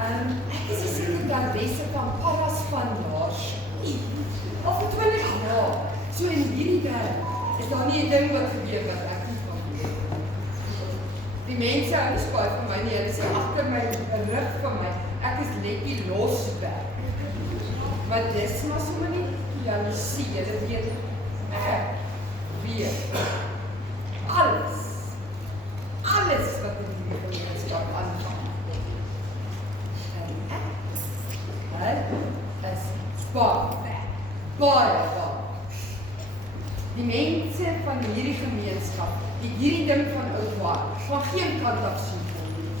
Ek is die sekretaresse van Paras van Laarskool. Al vir 20 jaar. So in hierdie wêreld is daar nie 'n ding wat gebeur wat ek nie van weet. Die mense hou nie spaar van my nie, hulle sê agter my rug van my, ek is netjie loswerk. Maar dis maar sommer nie jaloesie, julle weet, ek weet alles wat in die gemeenskap aangaan. En ek is baie. Die mense van hierdie gemeenskap, die hierdie ding van Oudtshoorn, van geen kant af sien kon nie.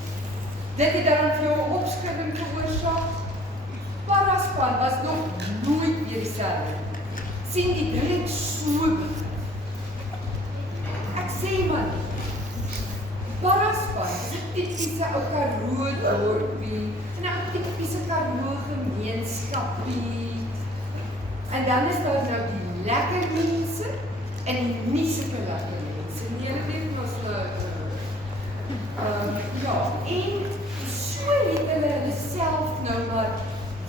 Dit het dan vir jou 'n opskudding veroorsaak. Paraspan was nog nooit weer dieselfde. Sien die ding het so begin. Ek sê maar nie. Paraspan is 'n tipiese ou Karoo dorpie, 'n ou tipiese Karoo gemeenskapie. En dan is daar nou die lekker mense en die nie so lekker mense. Nee, dit was ja, en so het hulle self nou maar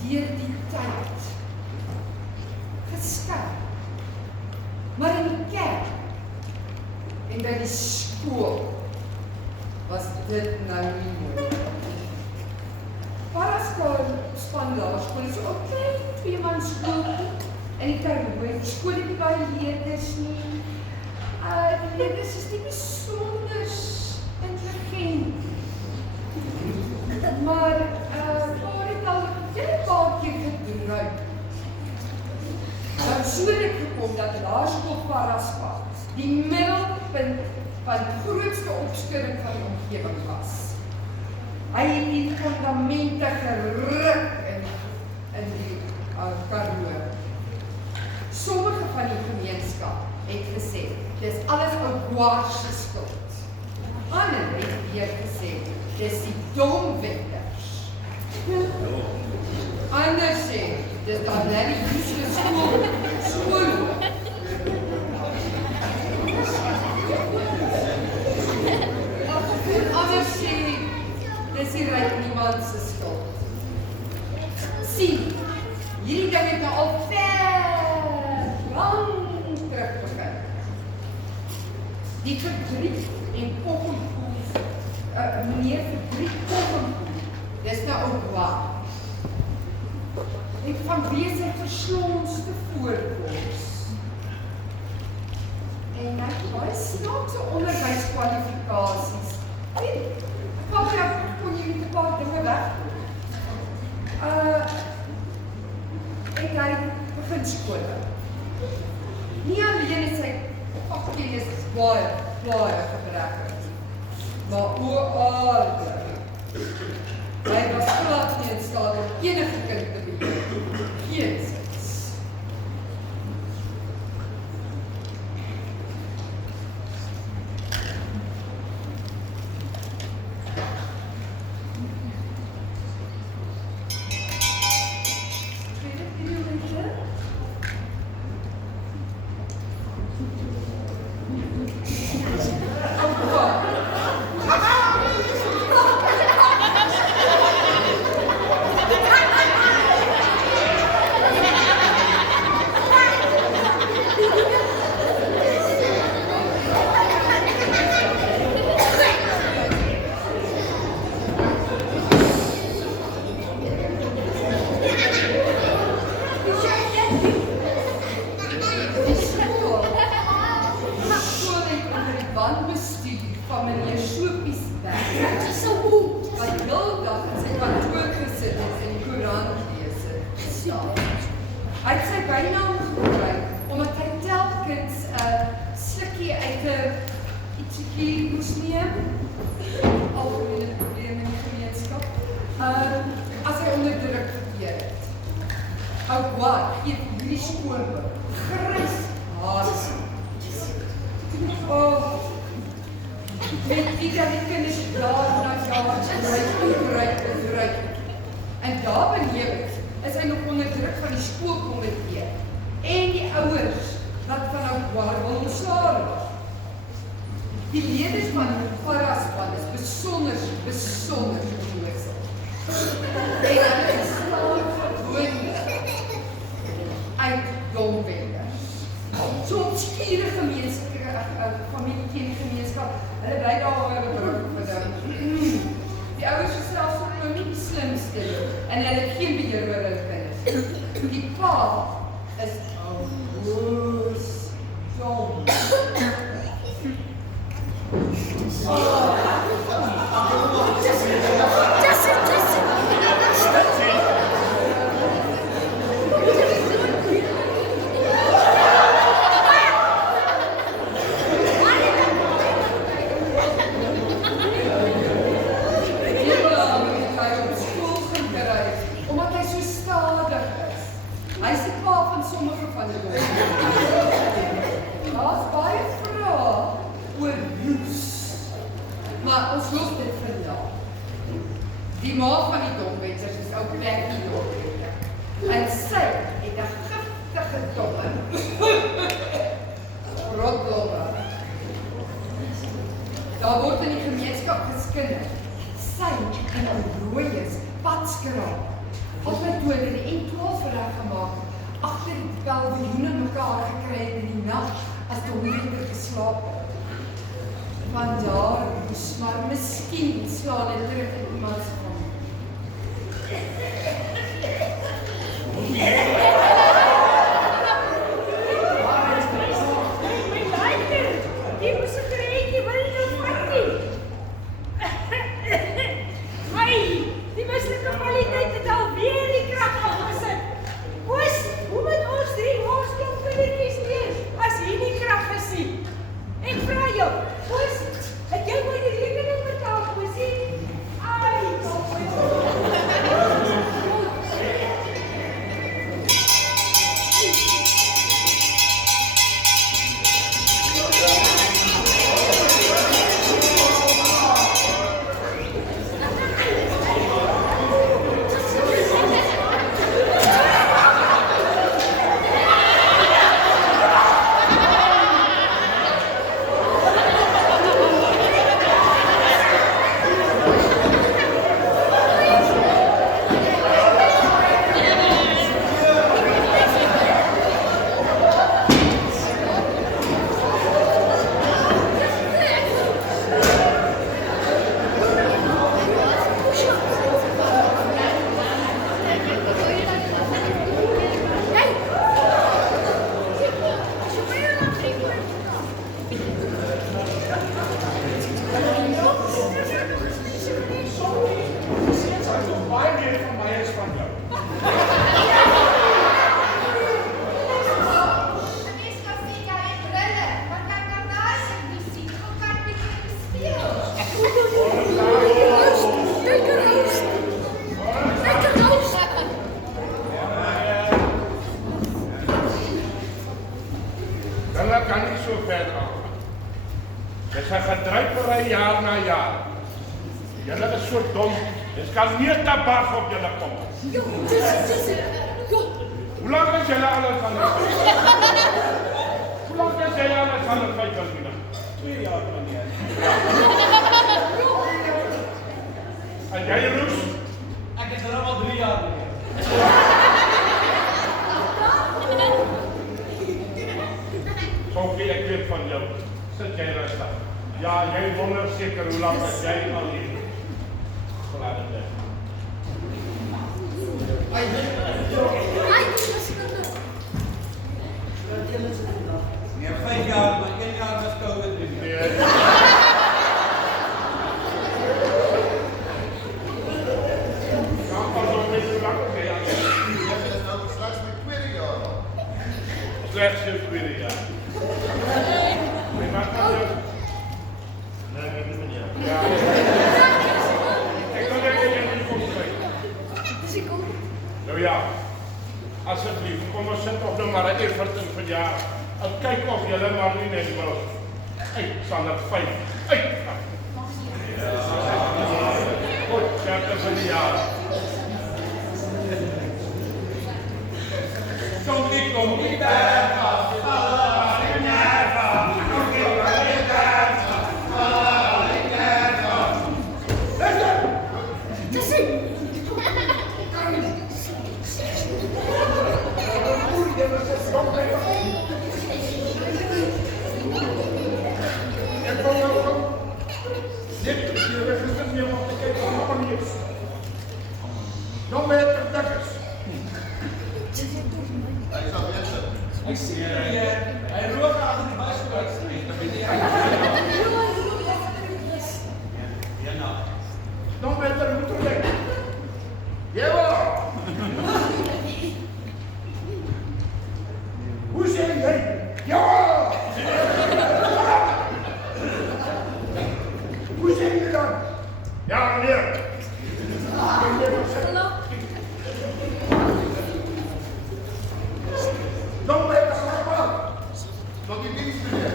deur die tyd geskei. Maar in die kerk en by die skool was dit nou nie mooi. Paraspan Laerskool is so 'n klein 2-man skool in die Karoo. Die skool het nie baie leerders nie. Die leerders is nie besonder intelligent. Maar waar het al 'n paar keer gedruip. Dan so het gekom dat Laerskool Paraspan die middelpunt van die grootste opskudding van die omgewing was. Hy het die fundamente geruk in die Karoo. Sommige van die gemeenskap het gesê, dis alles Oudtshoorn se skuld. Ander het weer gesê, dis die dom wenders. Ander sê, dis dan net die useless skool. En ander sê, dis die ryk niemand se skuld. Sien, hierdie ding het nou al lang terug begin. Die verdriet en Poppenkoek, meneer verdriet Poppenkoek, dis nou ook waar. En vanweë sy verslonsde voorkoms. En hy het baie snaakse onderwyskwalifikasies. Kon jy net 'n paar dinge weg? En hy begin skole. Nie alleen is hy vakkennis baie gebrekkig, maar ooralde. Hy was glad nie in staat om enige kind te beheer. Geensins. Hy het sy bynaam gebruik, omdat hy telkens slukkie uit 'n ietsiekie moes neem, algemene probleme in die gemeenskap, as hy onder druk gekeer het. Oudtshoorn gee vir hierdie skool grys haas. Met die kinders jaar na jaar uitgeruik. En daar benewens is hy nog onder druk van die skoolkomitee en die ouers wat van Oudtshoorn wil ontslae word. Die lede van Paraspan is besonder onnoosel. En hulle staan gewoonlik uit Domwenders. So obskure familie teen gemeenskap, hulle bly daar waar hulle brug verdink. Die ouers is selfs nog nie die slimste nie, en hulle het geen beheer oor hulle kinders. Die pa is ouers dom. Die ma van die Domwenders is ou Becky Domwender. En sy het 'n giftige domme rotdobbe. Daar word in die gemeenskap geskinder. Sy en ou rooies padskraap. Op metode die N12 reg gemaak. Agter die paviljoene mekaar gekry in die nag as Domwender geslaap het. Vandaar moes maar miskien slaan dit terug in iemand se familie. Die moes 'n kreetjie wil nie vat nie. Ai, die mislike kwaliteit het alweer die krag afgesit. Hoes, hoe moet ons 3 hoofsklop kindertjies leer as hier nie krag is nie? Ek vra jou, hoes, het jy my die rekening betaal, hoesie? Ai, Hulle kan nie so verder aan. Dit is 'n gedrywery jaar na jaar. Julle is so dom, dit kan nie te bar op julle kom. Hoe lang is julle al aan die feit? Hoe lang is julle al aan die feit, Kalvina? 2 jaar meneer. En jy, Roos? Ek is er al 3 jaar meneer. Sophie, ek weet van jou. Sit jy rustig. Ja, jy wonder seker hoe lang is jy al hier. Laat dit weg. Nee, 5 jaar, maar 1 jaar was COVID. Slechts je tweede jaar. Nee, maar kan je... Nee, ik doe het niet. Ja. Ik kan er niet goed spreken. Nou ja, alsjeblieft, kom maar zitten op de maar even van jaar. En kijk of jullie maar niet in wil. Ik zal het 5. Goed, zetten van die jaar. Kom niet daar. Ik zie hij rook achter de buisje. Ja, nou. Dan ben je er goed op weg. Jawel! Hoe zeg jij? Jawel! Hoe zeg je dan? Ja, meneer. Dan ben je er allemaal. Tot die dienst, meneer.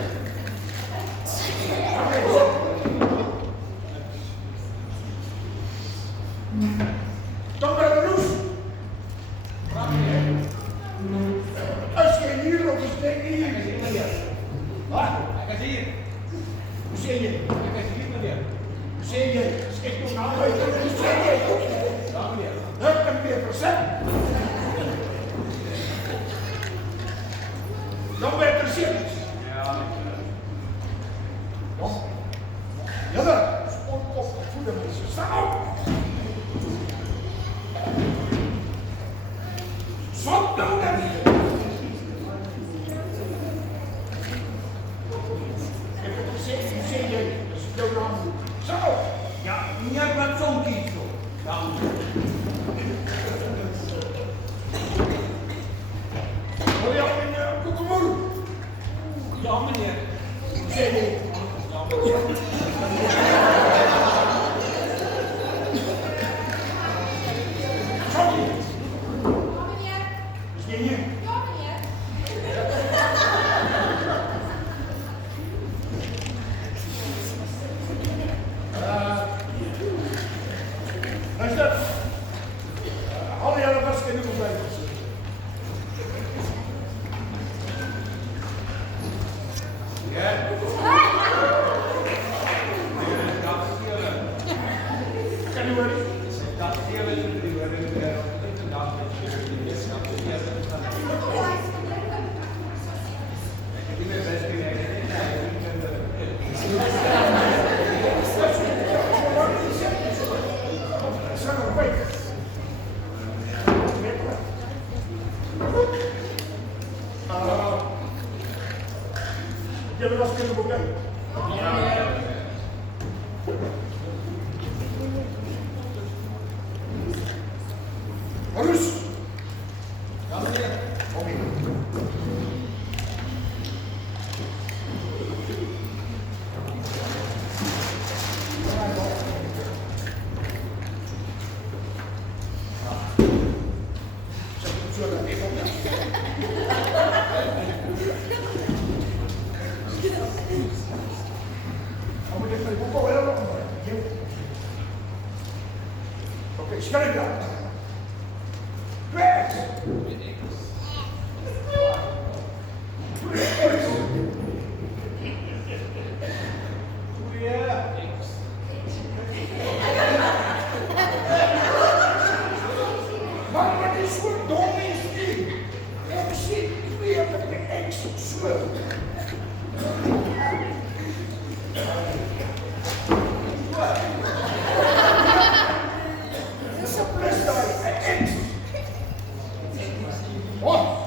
Dan ben je roes. Als je hier op een steen hier. Wat? Hij gaat hier. Hoe zeg je? Hij gaat hier, meneer. Hoe zeg je? Schrik toch nou uit. Hoe zeg je? Ja, meneer. Dat kan meer procent. Dan ben je er serieus. Ja, Jawel, onopgevoede mensen. Sta op! Stop nou dan! Ik heb het gezegd, hoe zeg je? Dat is jouw naam. Sta op! ja, meneer gaat zo'n kies. Ja, Hoor je al in de koekemoe? ja, meneer. Hoe zeg je? Ja, meneer. Sorry. Ja, meneer. Is je hier? Ja, meneer. Luister. Haal je de was in de compleet. Ja. Kan je horen? Dat hier wil ik die hebben in de dag met je die is dat hier ik ben best Zijn we weg? Jullie was kunnen bekijken. Rus! ja, meneer. Kom hier. Zeg het zo dat even op. Dan moet ik mijn boek al helemaal omdraaien. Oké, schrijf dan. Weg! Maar wat is voor dom is die? Er zit weer op de ex-sleutel. Dat is een plastic ex. Oh!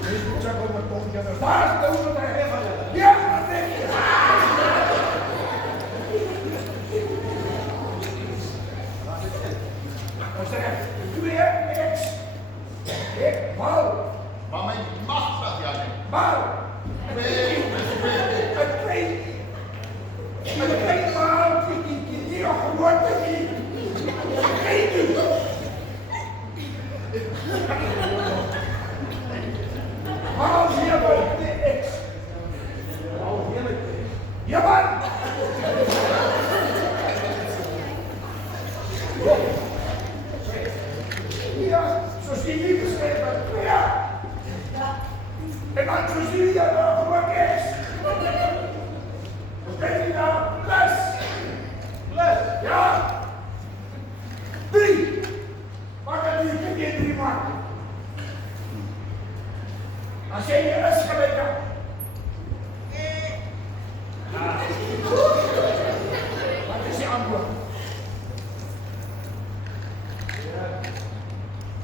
Deze moet zeggen dat het toch niet anders. Waar is het over? Ja, wat denk je? Wat zeg je? Weer ex. Ik wou. Maar mijn macht staat ja niet. Wou. Nee, Het weet. Het weet maar. Die nog gehoord heb niet. Ik weet niet. Waarom hier wel de ex? Ja, man. Ja, zo zie je geschreven. Ja. En dan zo zie je dat gewoon is. Wat denk je nou? Les. Les. Ja. 3. Waar kan je 3 maken? Als je je S gelezen. Wat is je antwoord?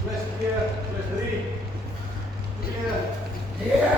Les 2, plus 3. 4.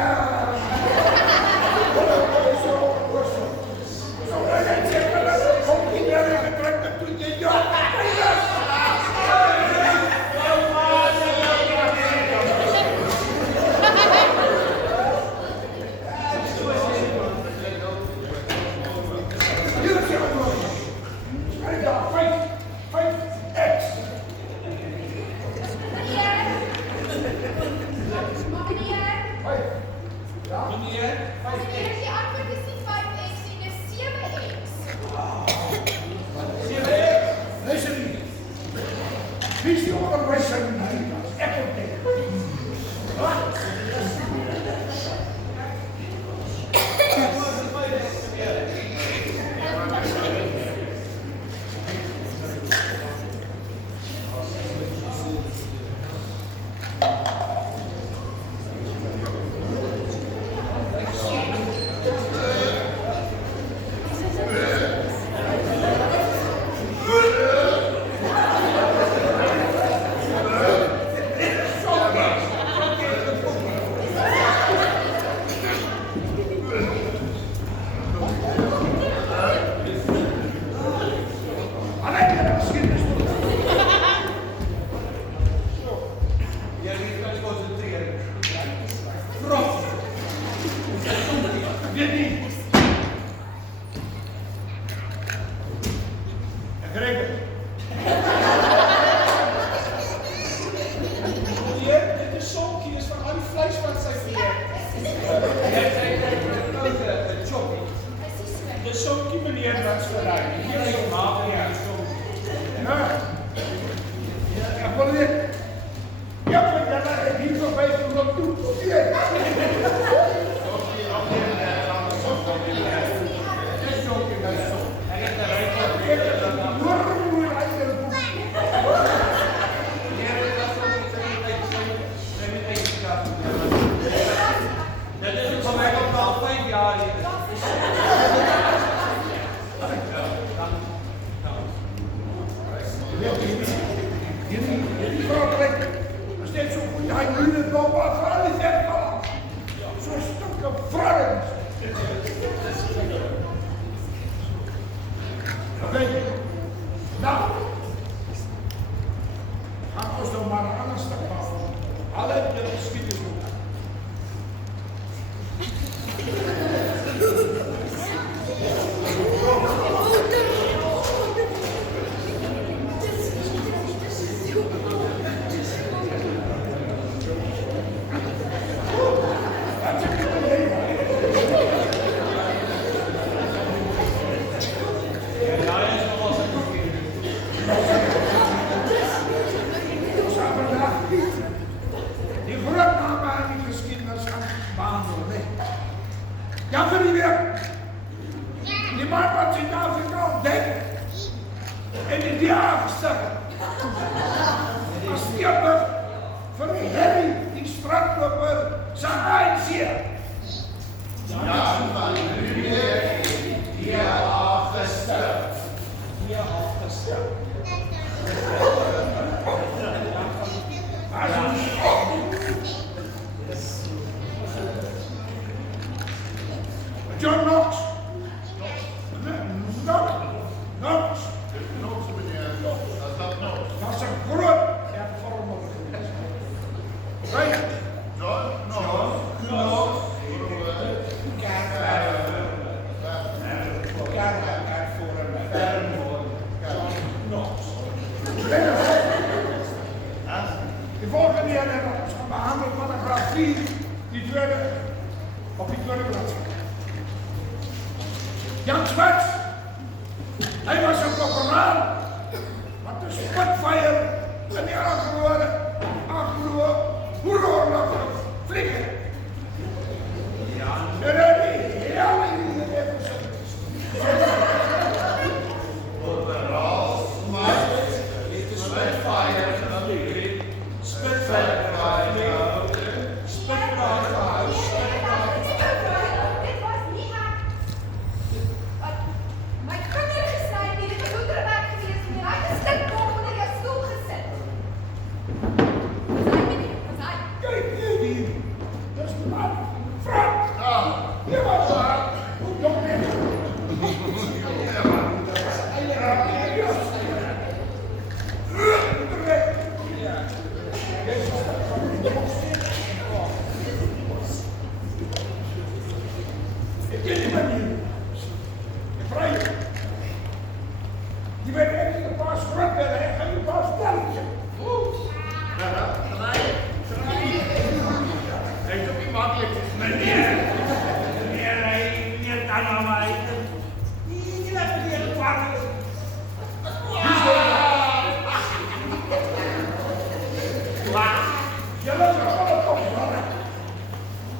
Julle is allemaal toch warm.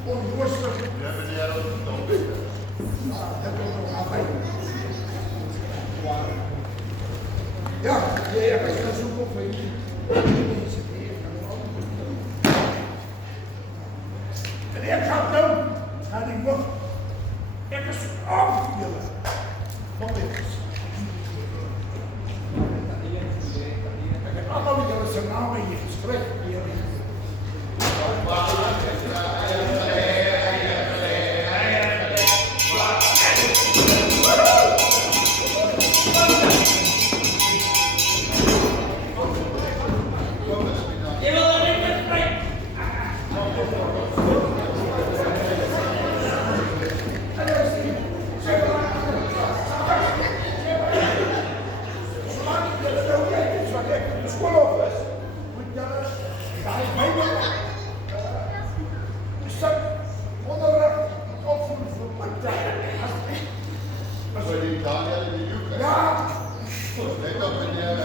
Onrustig. Ja, meneer, dat is donker. Dat komt nog aan mij. Ja, ik ga zoeken voor je. En ik ga doen. Ga die weg. Ik is afgedeeld. Kom eens. Ik heb allemaal jullie zijn namen hier geschreven. Voor die Daniel in de UK. Ja, Weet dat meneer.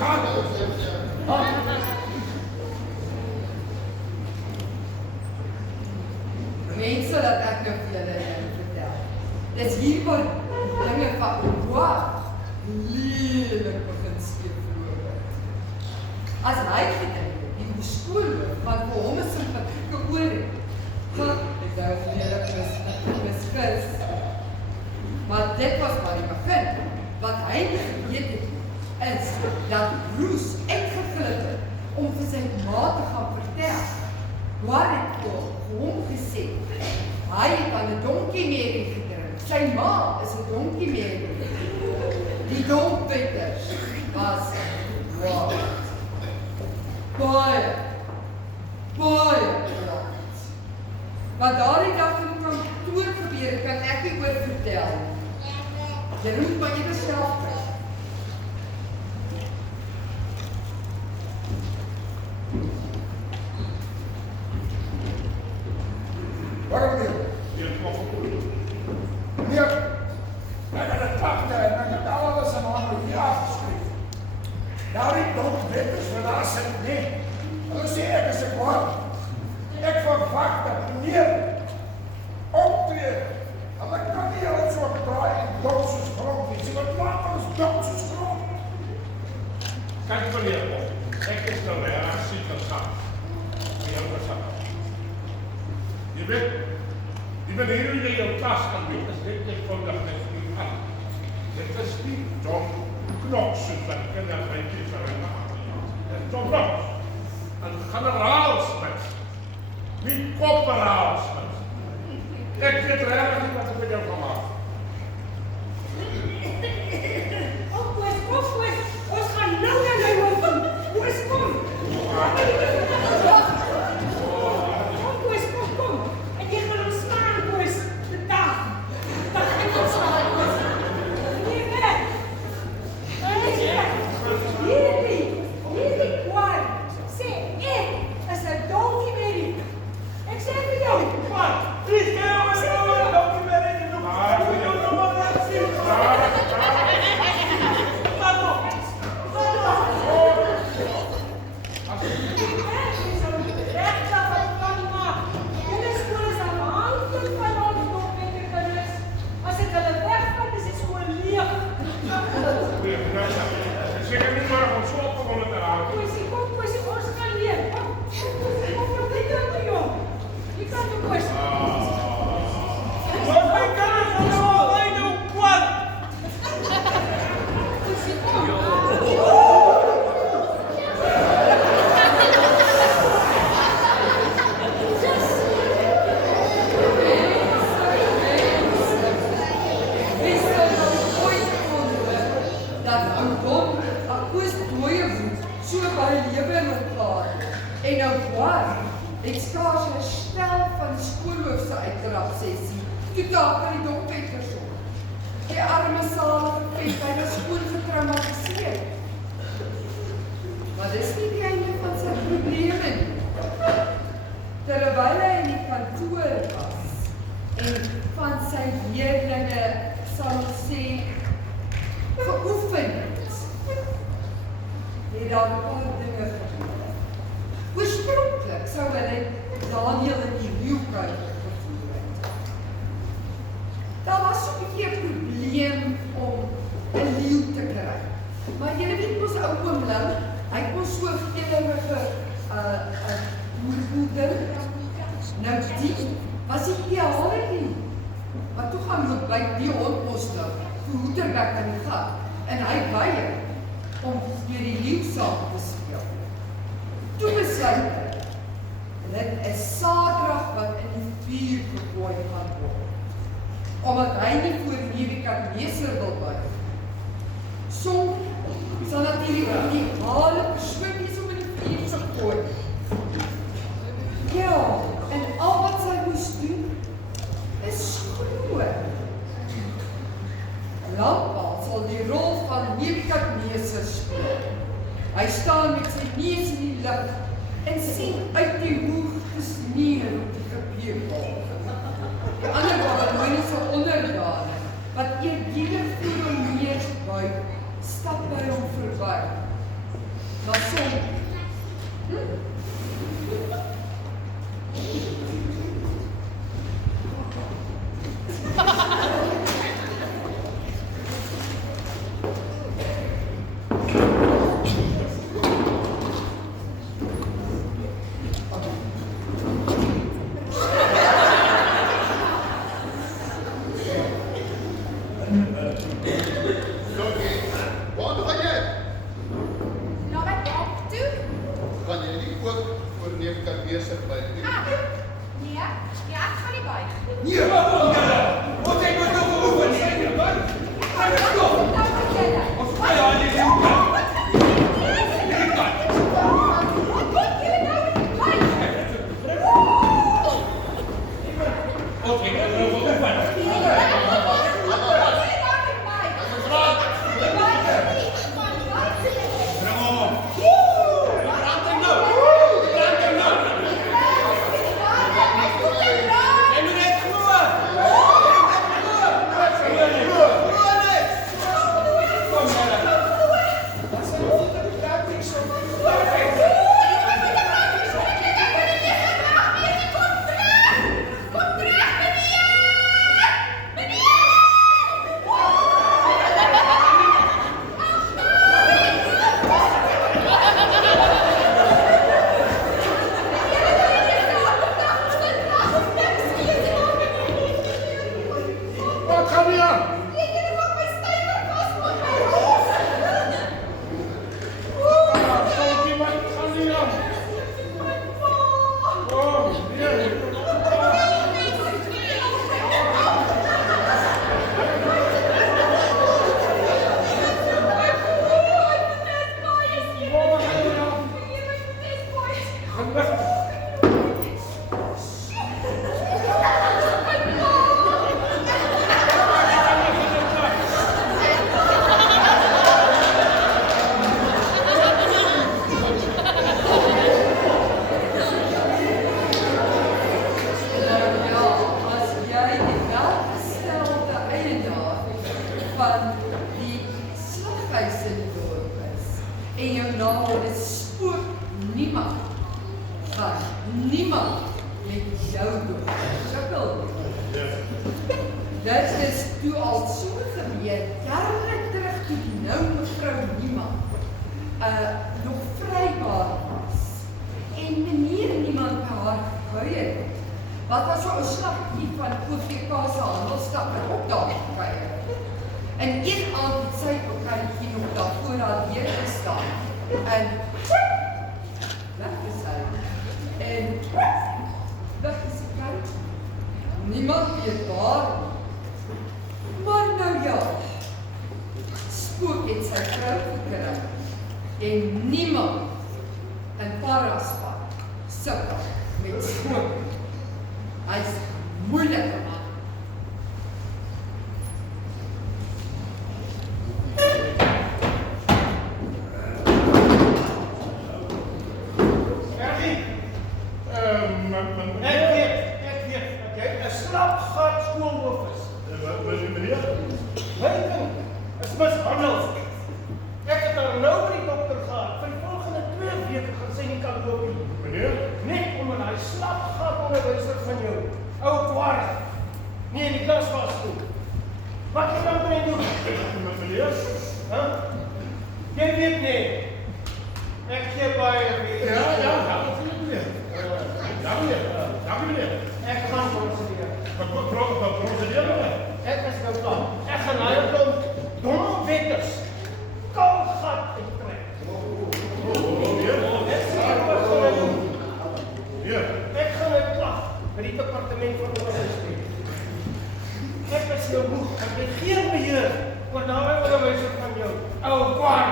Mense dat ek nou vir julle vertel. Dis hier waar dinge van lelik begin skeefloop. As hy gedink die skoolhoof van vir hom 'n simpatieke oor het, ek dink lelik misgis. Maar dit was maar die begin. Wat hy nie geweet het, is dat Bruce uitgeglip het om vir sy ma te gaan vertel. Waar het vir hom gesê, hy het aan 'n donkiemerrie gedrink. Sy ma is 'n donkiemerrie. Die dompetters was kwaad. Baie kwaad. Wat daardie dag in die kantoor gebeur het, kan ek nie oor vertel. Jy moet maar eers self kyk. waarom niet? Hier komt het. Meneer, ik heb het klachten en ik heb alles aan handen hier afgeschreven. Daar ik nog wetens verlassen, nee. Dan zie ik eens een kwaad. Ik verwacht dat meneer optreedt. En dat kan niet al zo draaien in Duitsers grond. Ik zie wat later als Duitsers grond. Kijk meneer op. Ik is nou weer aan ziek gegaan. Die hebben we gezegd. Je bent hier in je klas aan doen. Dat is dit ik vond dat met niet aan. Dit is niet John Knox, dat ik ken dat mijn kind van een naam. John Knox. Een generaalsmens. Niet corporaalsmens. Ik weet er erg niet wat ik met jou van maak. Ons gaan nou naar my hoofd. Koos, kom. Kom. En jy gaan ons slaan, Koos. De dag. Dat gaan ons slaan, Koos. Nee, weg. Hierdie kwaad. Sê, ek is 'n donkiemerrie. Ek sê vir jou, kwaad. Please, get over here. Document it. You don't know what that's Zeker niet maar om zo opgewonnen te houden. What my goodness, I know all I do. What? En nou waar, ek skaars herstel van die skoolhoof se uitdragsessie, toe taak aan die dompetters op. Die arme salige vet, hy was skoon getraumatiseer. Maar dis nie die einde van sy probleme nie. Terwyl hy in die kantoor was, en van sy leerlinge, sal ons sê, geoefen het, het daar 'n paar dinge gebeur. Oorspronklik sou hulle Daniel in die leeukuil gevoer het. Daar was so 'n bietjie 'n probleem om 'n leeu te kry. Maar julle weet mos ou oom Lou, hy kon so veelgerige boerboeder. Nou die was die ideale leeu. Maar toe gaan loop by die hond mos nou, vir Hoeterbek in die gat. En hy weier om weer die leeu saam te speel. Toe besluit hy, dit is Saterdag wat in die vuur gegooi gaan word. Omdat hy nie voor Nebukadneser wil buig. Som sal natuurlik die hale persoon wees om in die vuur te gooi. Ja, en al wat sy moes doen, is glo. Lampal sal die rol van Nebukadneser speel. Hy staan met sy neus in die lug en sien uit die hoogtes neer op die gepeupel. Die ander Babyloniese onderdane, wat eerbiedig voor hom neerbuig, stap by hom verby. Maar som, Waar toe gaan jy? Na my dorp toe? Kan jy nie ook voor Nebukadneser buig nie? Nee, ek gaan nie buig. Nee, wat jy moet nog geoefen, nee, man. Gaan het toch. Nou moet jy nou. Ons gaan ja, nie sien kan. Ons het nou geoefen. Bring hom op. Brand hem nou. Brand hem nou. Jy moet net glo. Kom maar. Wat sê jy dat die prakties so? Wat gaan jy aan? Sal jy maar gaan jy aan? Oh, nee. ja, as jy die welgestelde eienaar van die slaghuis in die dorp is, en jou naam is spook niemand, gaan niemand met jou dorp sukkel. Dit is toe al so gebeur, jare terug toe die nou mevrou Niemand nog vrybaar was. En meneer Niemand by haar gekuier het. Wat was so 'n slaggie van OVK se handelsstap en ook daar gekuier. En een aand het sy op kantjie nog daar voor haar deur gestaan. En weg is sy. En weg is die kant. Niemand weet waar. Maar nou ja, spook het sy vrou gekry. En niemand in Paraspan sukkel met spook. Hy's moeilike man. Bergie, ek weet dat jy 'n slapgat skoolhoof is. Meneer? Wyking is mishandel. Ek het nou by die dokter gehad. Vir die volgende 2 weke gaan sy nie kan loop nie. Meneer? Net omdat die slapgat onderwyser van jou, ou kwart. Nee, in die klas was toe. Wat jy dan kan doen? Meneer? Huh? Jy weet nie. Ek gee baie weer. Ja, meneer. Dank u, meneer. Ek gaan procedeer. Procedeer, meneer. Ek is nou klaar. Ek gaan na jou klomp domme wetters. Koud gat uittrek. Ek sê wat gaan ek doen? Ek gaan my klag by die departement van onderwys neem. Ek is nou moeg. Ek het geen beheer oor daai onderwyser van jou. Ou kwaai.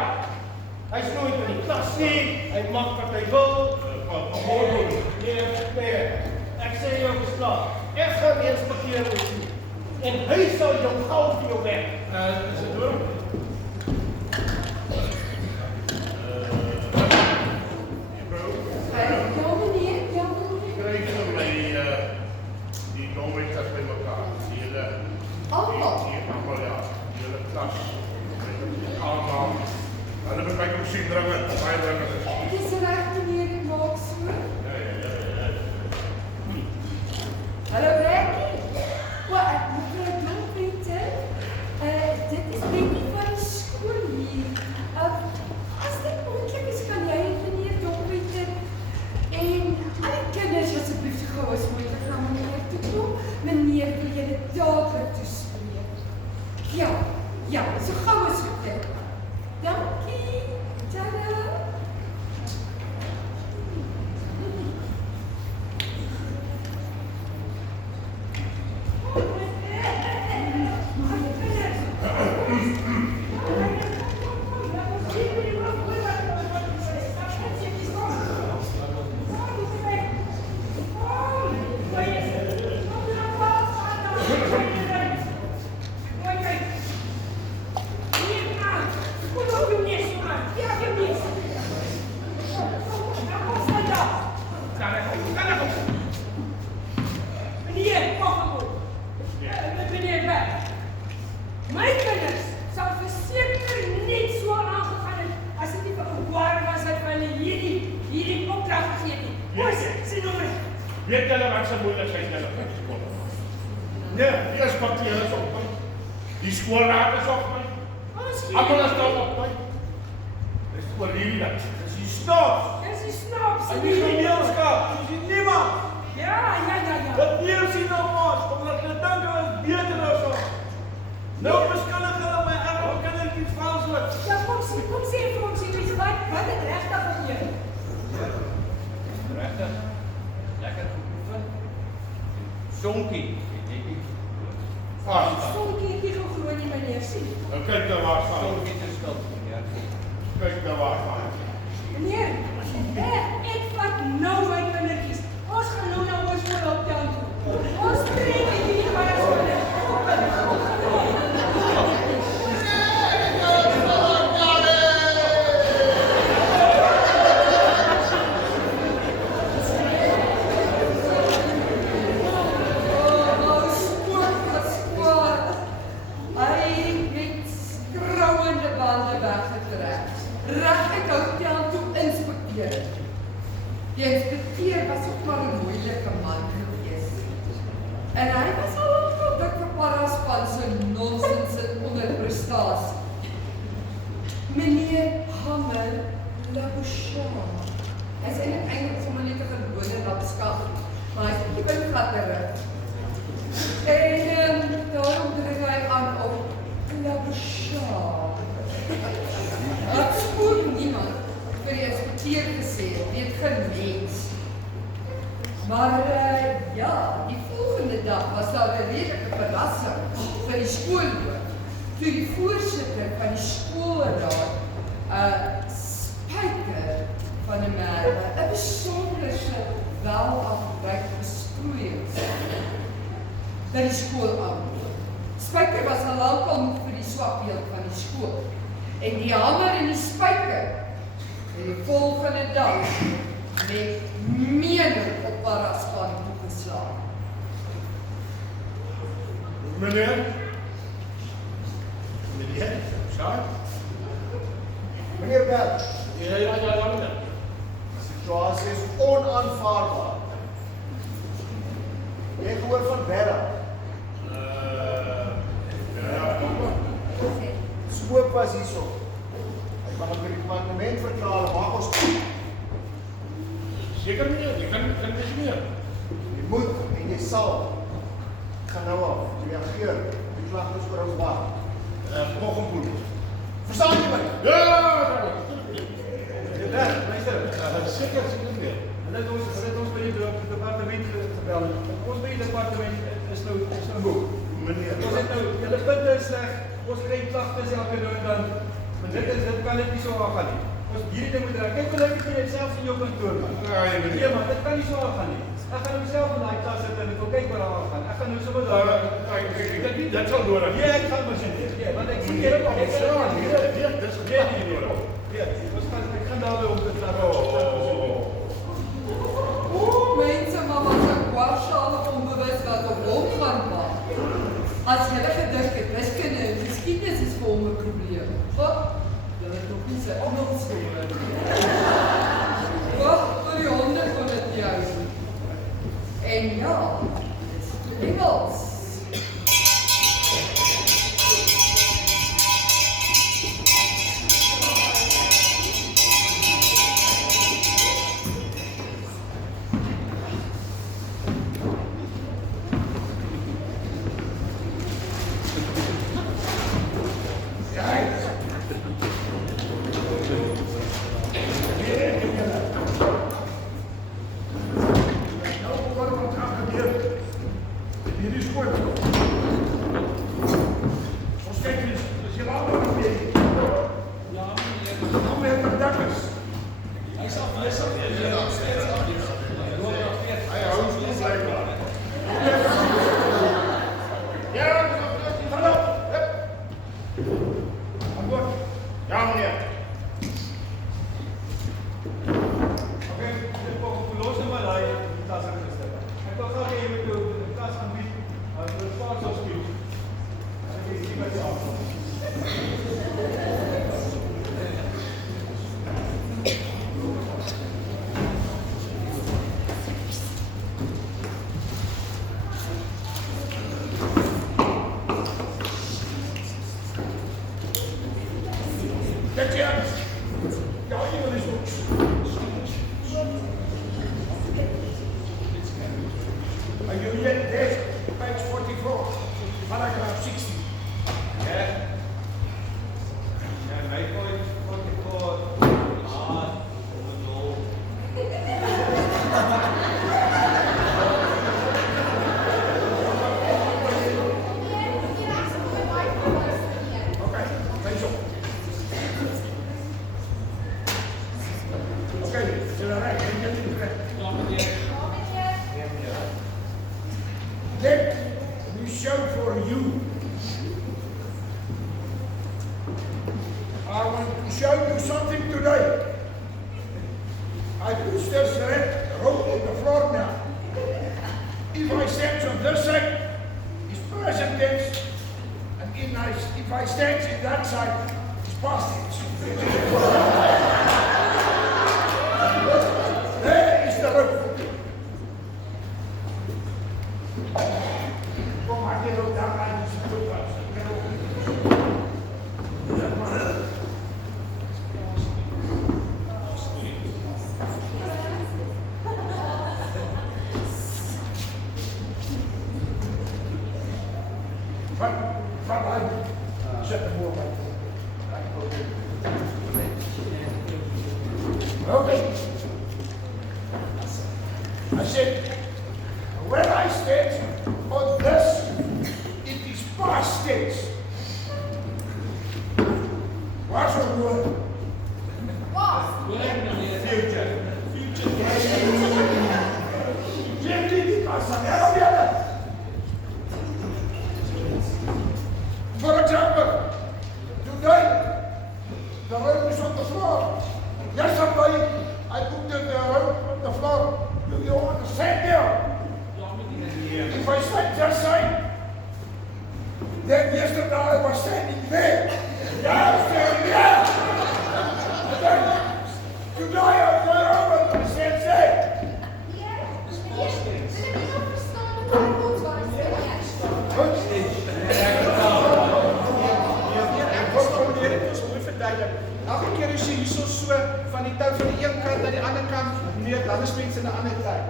Hy's nooit in die klas nie. Hy maak wat hy wil. Nee. Ek sê jou geslaag. Ek gaan eens bekeer met jou. En hy sal jou gauw vir jou weg. Is het door? Krijgen wij die domweters bij elkaar? Die hele klas. Allemaal. En dan ben ik ook zien dringen. Het is reg, meneer, die maak so. Hallo, Rekkie. Ek moet vir 'n klomp Pieter. Dit is Betty van die skool hier. As dit moontlik is, kan jy en meneer Pieter en al die kinders asseblief so gou as moontlik na meneer toe kom. Meneer wil julle dadelik toespreek. Ja, so gou as moontlik. Dankie. Tada. My kinders sal verseker net so aangegaan het as dit nie vir gewaar was dat hulle hierdie opdrag gegee het nie. Sien nou maar. Weet julle wat se moeilikheid hulle het gekom? Nee, die inspekteur is op my. Die skoolraad is op my. Almal is daar op my. Dis oor hierdie dat. Dis die snaps. Dis die snaps. En die gemeenskap. Dis die niemand. Ja. Dat neem sien op ons, omdat hulle dink hulle is beter as ons. Nou beskuldig hulle my arme kindertjies valslik. Ja, kom sê vir ons iets wat het regtig gebeur? Regtig? Lekker geoefen. Sonkie, het jy nie? Sonkie het nie geglo nie, meneer sien. Nou kyk nou waar gaan. Sonkie te skuld, ja. Kyk nou waar gaan. Meneer, ek vat nou my kindertjies. Ons gaan nou na ons skooloptel toe. Ons trek hierdie paraskole. Die inspekteur was ook maar 'n moeilike man geweest. En hy was al ongelukkig vir Paraspan se nonsens en onderprestasie. Meneer Hamel Labouchamp. Hy is eintlik sommer net 'n gewone lapskap, maar hy is 'n bietjie flatterig. En daarom druk hy aan op Labouchamp. Wat spoor niemand vir die inspekteur gesê, weet geen mens. Maar ja, die volgende dag was daar 'n redelike verrassing vir die skoolhoof. Toe die voorsitter van die skoolraad, Spyker van 'n Merwe, 'n besonderse welafgebruikte besproeiing dat die skool aanbied. Spyker was al lankal vir die swakbeeld van die skool. En die hamer en die spyker en die volgende dag met mening op Paraspan toegeslaan. Meneer? Saai? Meneer Bell, Ja. die situasie is onaanvaarbaar. Jy gehoor van Bella? Skoop was hierso. Hy gaan op die departement verklaar, maak ons toe. Zeker meneer, ik kan dus meer. Jy moet en jy sal. Ek gaan nou af, reageer. Die klagtes oor ons wacht. Nog een poel. Verstaan jy my? Ja! Ja, luister. Zeker meer. Hulle het ons by die departement gebel. Ons by die departement is nou moe. Meneer. Ons het nou, julle punte is sleg. Ons kry klagtes elke nou en dan. Maar dit kan net nie so aangaan nie. Ons hierdie ding moet raak. Kyk hoe lyk dit jy self in jou kantoor man. Ja, meneer. Nee man, dit kan nie so aangaan nie. Ek gaan myself in daai klas sit en ek wil kyk wat daar aangaan. Ek gaan nou sommer daar. Ik denk niet, dat zal door. Nee, ek gaan maar sien. Nee, want ek sien julle maar. Ek sien Ja, dat is nee. Ja, ek gaan daar om te laat. Mense, mama se kwaadsalig onbewus wat op hom gaan maak. As julle gedink het, wiskunde en geskiedenis is vir hom 'n probleem. Wat? Julle het nog nie sy Engels gehoor nie. Wat? Vir die honde kon dit nie hou nie. En ja, dit is Engels. Ja, meneer. Oké, we lossen maar daai tas in gestel. Ek wil graag hê jy moet jou tas aanbied vir 'n paar soort skills. En ek sien wat jy aankom. Kijk je aan. Ja, iemand is ook. And you yet there, page 44, paragraph 60. Ja. Ja, my point voor Okay, face op. Okay, to the right, and get to the left. Let me show for you. I want to show you something today. I put this red rope on the floor now. If I stand on this side, it's present tense. And if I stand in that side, it's past tense. There is the rope. Kom maar, dit ook daar aan de voet. Van uit. Zet hem voor mij. Okay. I said, when I stand on this, it is past tense. What's your word? For example, today, the rope is on the floor. Yesterday, I put the rope on the floor. Do you understand now? If I stand dan is mense in 'n ander tyd.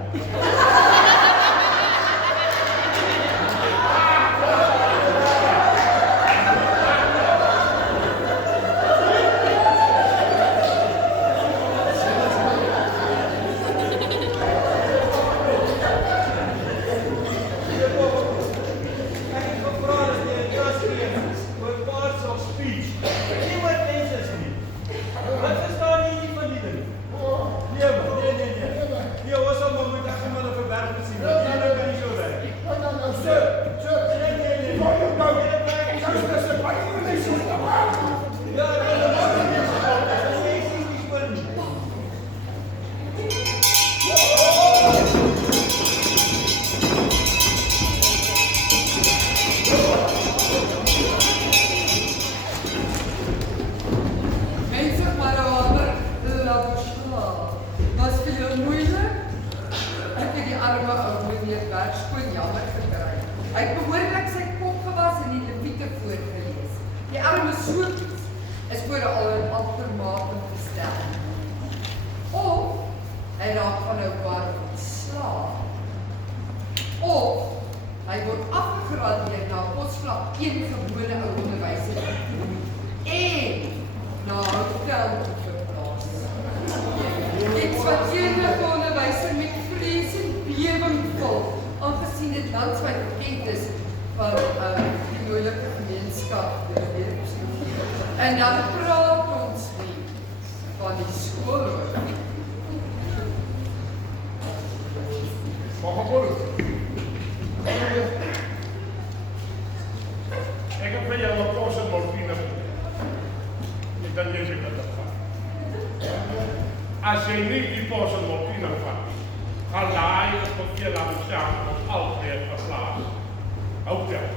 Ek het gevra as jy 'n klas gee oor parts of speech. Ek sê wat mense is nie. Wat verstaan jy nie van die ding? Nee, man, nee. Nee, ons sal maar moet ek maar 'n verwerk sien. Nee, kan nie so werk nie. Nou, sir. Nee. Nou, dis 'n baie goeie so. Ja, nee, ek sien nie voor nie. Mensen maar over Labouchard. Was veel moeilijk. Ek het die arme ou meneer Werkskoon jammer gekry. Hy het behoorlik sy kop gewas en die Levite voorgelees. Die arme soepies is voor al in ultimatum gestel. Of hy raak van 'n bar ontslae. Of hy word afgegradeer na posvlak 1 gewone ou onderwyser en na hotel verplaas. Iets wat enige onderwyser met vrees en bewering vul, aangesien dit landwyd bekend is van die moeilike gemeenskap. En dan praat ons nie van die skool. Ik heb bij jou een portie morfine. Ik denk dat je dat gaat. Als je niet die portie morfine vat, ga je het papier laten staan als altijd verslagen. Ook dat.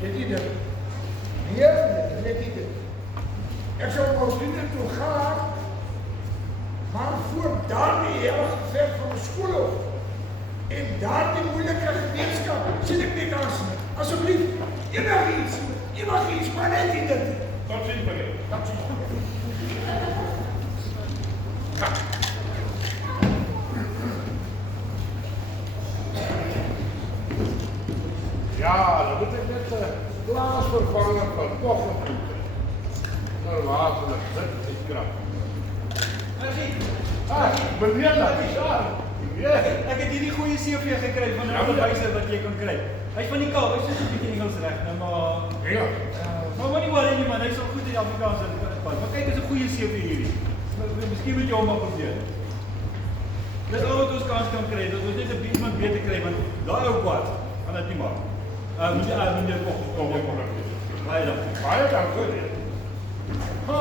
Dit is het. Hier, dit is het. Ek sou morfine toe gaan, maar voor daardie heel ver van die skool af. En daardie moeilike gemeenskap, sien ek nie kans nie. Asseblief, enigiets, maar net nie dit. Tot ziens, meneer. Dat is goed. Ja, dan moet ik net glaas vervangen van koffievoeten. Normaal van het zet is krap. Meneer, dat is aan. Ek het hierdie goeie CV gekry van 'n onderwyser wat jy kan kry. Hy's van die Kaap, hy's so 'n bietjie Engels reg, nou maar Ja. maar moenie worry nie man, hy's so goed in Afrikaans en pas. Maar kyk, dis 'n goeie CV hierdie. Miskien moet jy hom maar probeer. Dis al wat ons kans kan kry, dat ons net 'n bietjie iemand beter kry want daai ou kwart gaan dit nie maak. Meneer Koch, kom op. Baie dankie. Baie dankie. Ha.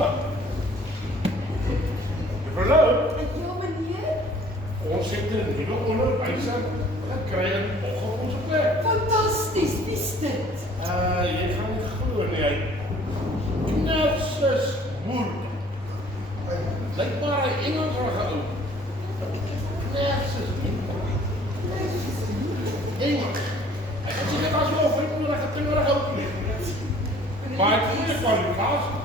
Je verloopt. Ja, meneer. Ons het 'n nuwe onderwyser gekry op onze plek. Fantasties, wie is dit? Je gaan niet glo nie. Hy Knapses Woerd. Lyk maar hy Engelsrige ou. Knapses Engels. Hy kan seker as wel vriendelike tingerige ou nie. Maar hy het goeie kwalifikasie.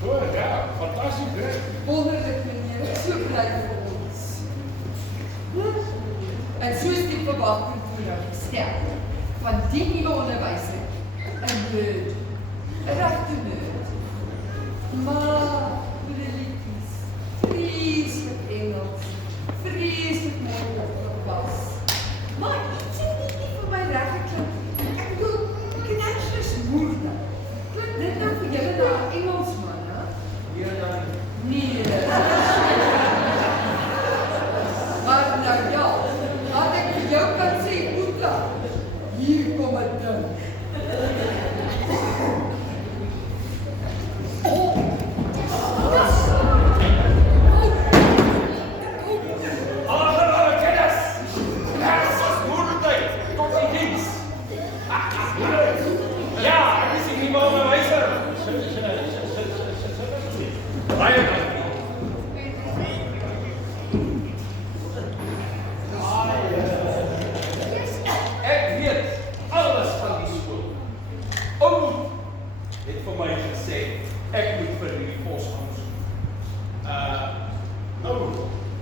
So, ja, fantastisch hè. Wonderlik, meneer, so bly vir ons. En soos die verwagting voor jou gestel, van die nuwe onderwyser, 'n nerd, 'n regte nerd. Maar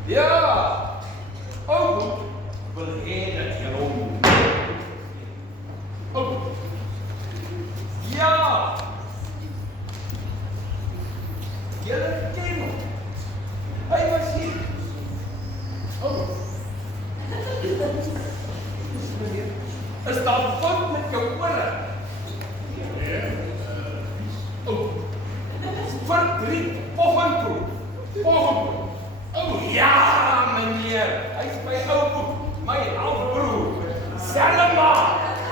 Ja, ou wil hê dat jy hom. Ou. Ja. Julle ken hom. Hy was hier. Ou. Is daar fout met jou ore? Oh, verdriet Poggenbroek. Poggenbroek. Oh ja, meneer. Hy is my ou broer, my halfbroer. Selma,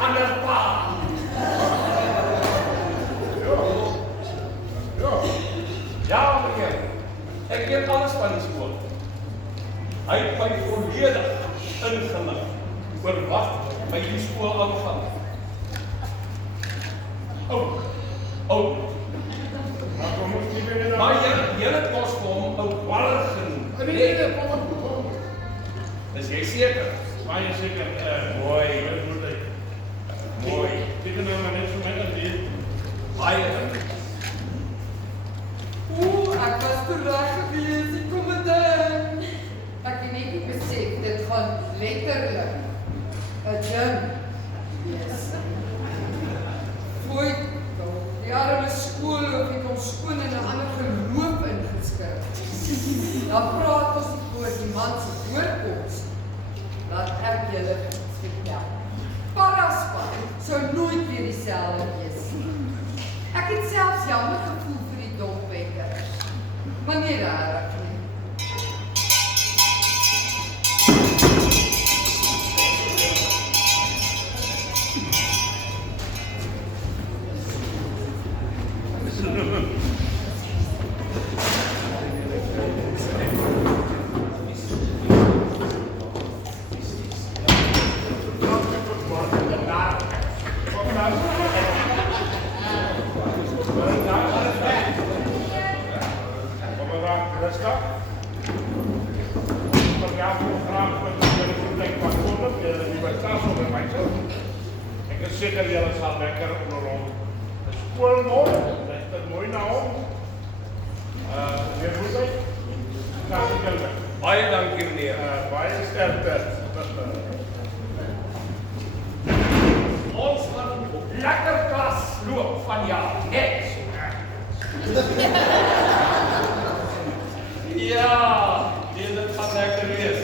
ander pa. Ja, meneer. Ek weet alles van die skool. Hy het my volledig ingelig oor wat my die skool aangaan. Oh. Maar julle kos vir hom ou baller genoem. Nee, kom. Is jy seker? Baie seker, Mooi. Mooi. Dit is nou maar net so met een dier. Baie dankie. Ek was te reg gewees, die kommandant. Ek het net nie besef, dit gaan letterlik 'n gym wees. Fooi, die arme skool het ons skoon in 'n ander geloof ingeskryf. Dan praat ons oor die man se voorkoms. Laat ek julle iets vertel. Paraspan sou nooit weer dieselfde wees nie. Ek het selfs jammer gevoel vir die dopwekker. Maar nie rarig nie. Ek is seker julle sal lekker onder hom. Die skool mooi, dit is mooi na hom. Meneer Boesheid, dank u wel. Baie dankie meneer. Baie sterkte. Ons gaan lekker klas loop van jaar. Net. Ja, dit gaan lekker wees.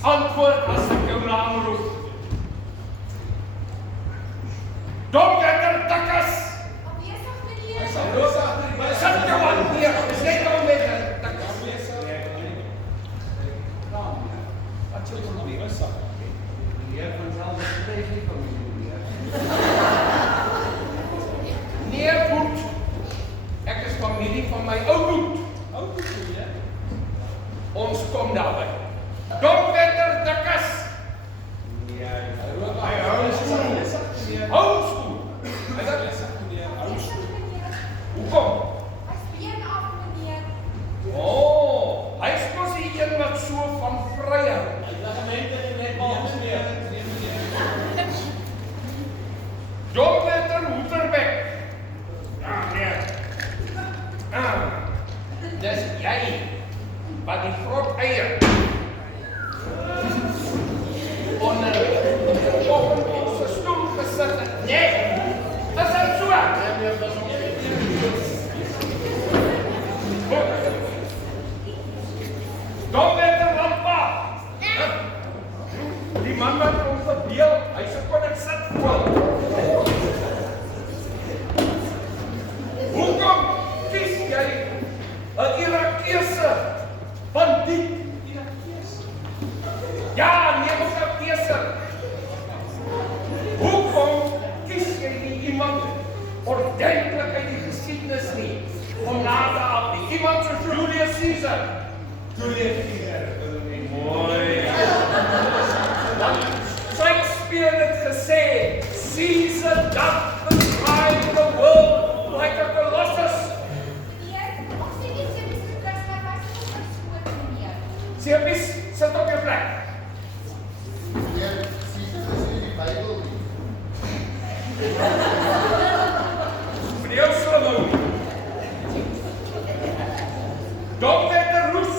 Antwoord as ek jou naam roep. Dokter Takas! Afwesig, meneer. Sit jou aan hier, is net om met Takas. Wat jy probeer is sak. Meneer van selfs spreek nie van meneer. Nee, Boet. Ek is familie van my ou Boet. Ou meneer. Ons kom daarby. Dokter Takas! Hy hou skool. Hou skool. Hoekom? Hy is mos die een wat so van vrye. Dokter Hoeterbek. Ja, meneer. Dis jy wat die vrot eier onder ons stoel gesit het. Nee, is dit so? Dokter Lampa. Die man wat ons verbeel, hy se koning sit voor. Hoekom kies jy 'n Irakese bandiet? Ja, nee, ons het keuse. Hoekom kies jy nie iemand ordentlik uit die geskiedenis nie? Om na te haal nie. Iemand soos Julius Caesar. Mooi. Shakespeare het gesê, Caesar doth contrive the world like a colossus. Sepies, sit op jou plek. Meneer, Caesar is nie die Bybel nie. Vir jou sal nou nie. Dokter Roos,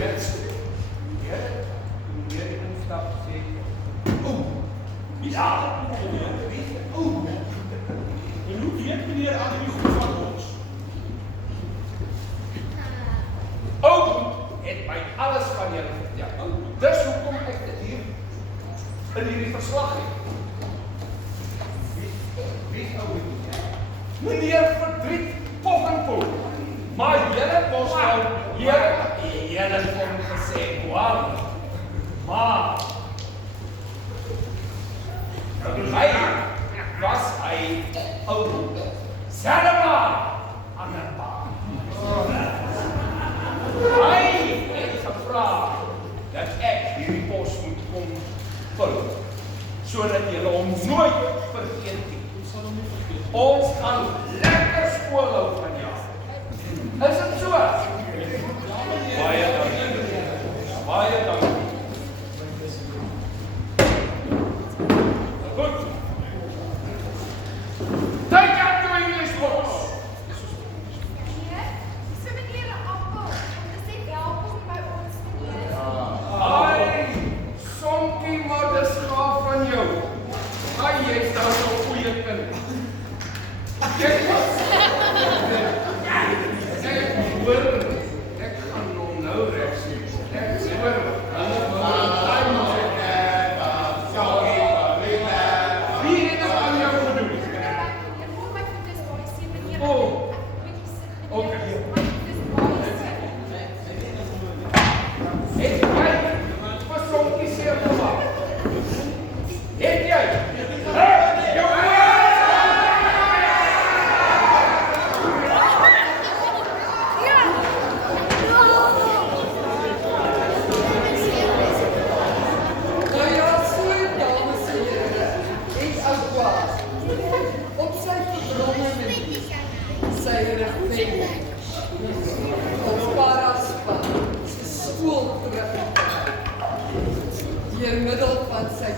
Ja, en hoe weet meneer Andrew goed van ons? Oud het my alles van julle vertel. Dis hoekom ek dit hier in hierdie verslag het. Wie is ou? Meneer Verdriet Poggenpoel. Maar julle mos nou julle het hom gesê, wow. Maar hy ou Selma Anapa. Hy het gevra dat ek hierdie pos moet kom vul, sodat julle hom nooit vergeet nie. Ons gaan lekker skool hou van jaar. Is dit so? Baie dankie. Baie dankie. Goed. Take out your English books. Sonkie, maar dis gaaf van jou. Jy is nou so 'n goeie kind. Ek gaan hom nou reg sien. Ek hoor wie het dit aan jou gedoen? Het jy vir Sonkie seer gemaak? Het jy? Deur middel van sy